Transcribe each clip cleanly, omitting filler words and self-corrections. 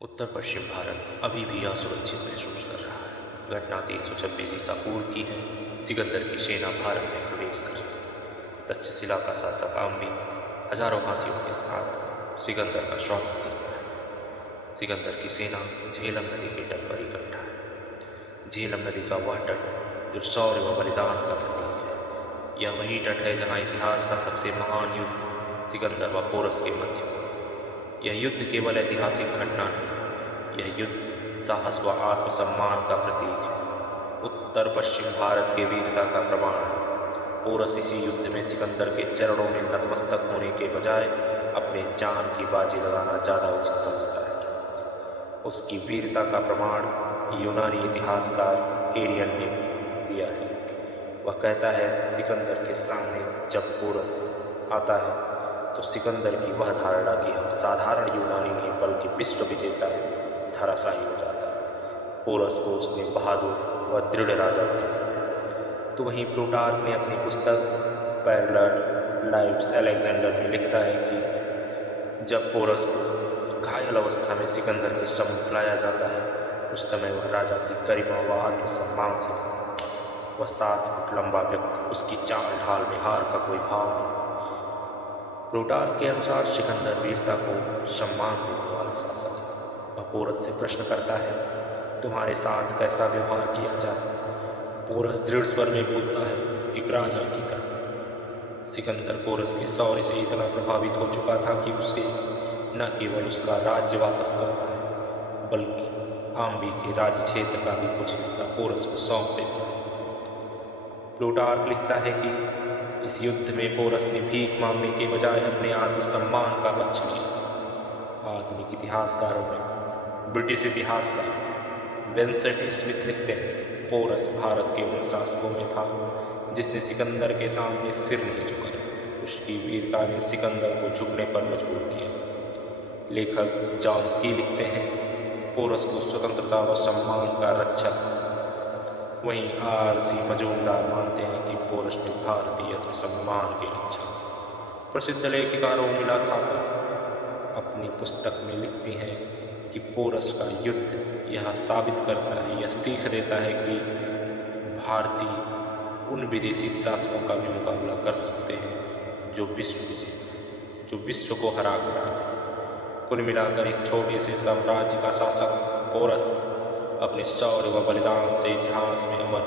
उत्तर पश्चिम भारत अभी भी असुरक्षित महसूस कर रहा है। घटना 326 ईसा पूर्व की है। सिकंदर की सेना भारत में प्रवेश कर तक्षशिला का शासक आम्बी हजारों हाथियों के साथ सिकंदर का स्वागत करता है। सिकंदर की सेना झेलम नदी के तट पर इकट्ठा है। झेलम नदी का वह तट जो शौर्य व बलिदान का प्रतीक है। यह वही तट है जहाँ इतिहास का सबसे महान युद्ध सिकंदर व पोरस के मध्य हुआ। यह युद्ध केवल ऐतिहासिक घटना नहीं, यह युद्ध साहस व आत्मसम्मान का प्रतीक है। उत्तर पश्चिम भारत के वीरता का प्रमाण है। पोरस इसी युद्ध में सिकंदर के चरणों में नतमस्तक होने के बजाय अपने जान की बाजी लगाना ज़्यादा उचित समझता है। उसकी वीरता का प्रमाण यूनानी इतिहासकार एरियन ने भी दिया है। वह कहता है, सिकंदर के सामने जब पोरस आता है तो सिकंदर की वह धारणा कि हम साधारण यूनानी नहीं बल्कि विश्व विजेता है धराशायी हो जाता है। पोरस को उसने बहादुर व दृढ़ राजा था। तो वहीं प्लूटार्क ने अपनी पुस्तक पैरेलल लाइव्स अलेक्जेंडर में लिखता है कि जब पोरस को घायल अवस्था में सिकंदर के सम्मुख लाया जाता है, उस समय वह राजा की गरिमा व आत्मसम्मान से वह 7 फुट लंबा व्यक्ति, उसकी चाल ढाल में हार का कोई भाव नहीं। प्लूटार्क के अनुसार सिकंदर वीरता को सम्मान देने वाला शासक है। वह पोरस से प्रश्न करता है, तुम्हारे साथ कैसा व्यवहार किया जाए? पोरस दृढ़ स्वर में बोलता है, एक राजा की तरह। सिकंदर पोरस के शौर्य से इतना प्रभावित हो चुका था कि उसे न केवल उसका राज्य वापस करता है बल्कि आम्बी के राज्य क्षेत्र का भी कुछ हिस्सा पोरस को सौंप देता है। प्लूटार्क लिखता है कि इस युद्ध में पोरस ने भीख मांगने के बजाय अपने आत्मसम्मान का पक्ष लिया। आधुनिक इतिहासकारों में ब्रिटिश इतिहासकार विंसेंट स्मिथ लिखते हैं, पोरस भारत के उन शासकों में था जिसने सिकंदर के सामने सिर नहीं झुकाया। उसकी वीरता ने सिकंदर को झुकने पर मजबूर किया। लेखक जॉन की लिखते हैं, पोरस को स्वतंत्रता व सम्मान का रक्षक। वहीं आर.सी. मजूमदार मानते हैं कि पोरस ने भारतीय सम्मान के रक्षक। प्रसिद्ध लेखिका रोमिला थापर अपनी पुस्तक में लिखती हैं कि पोरस का युद्ध यह साबित करता है, यह सीख देता है कि भारतीय उन विदेशी शासकों का भी मुकाबला कर सकते हैं जो विश्व विजेता, जो विश्व को हरा कर आए। कुल मिलाकर एक छोटे से साम्राज्य का शासक पोरस अपने शौर्य व बलिदान से इतिहास में अमर।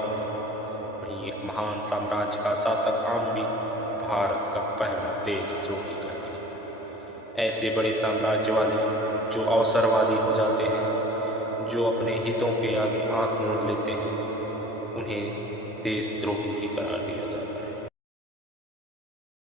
वहीं एक महान साम्राज्य का शासक आम्बी भारत का पहला देशद्रोही कहलाया। ऐसे बड़े साम्राज्य वाले जो अवसरवादी हो जाते हैं, जो अपने हितों के आगे आंख मूंद लेते हैं, उन्हें देशद्रोही ही करार दिया जाता है।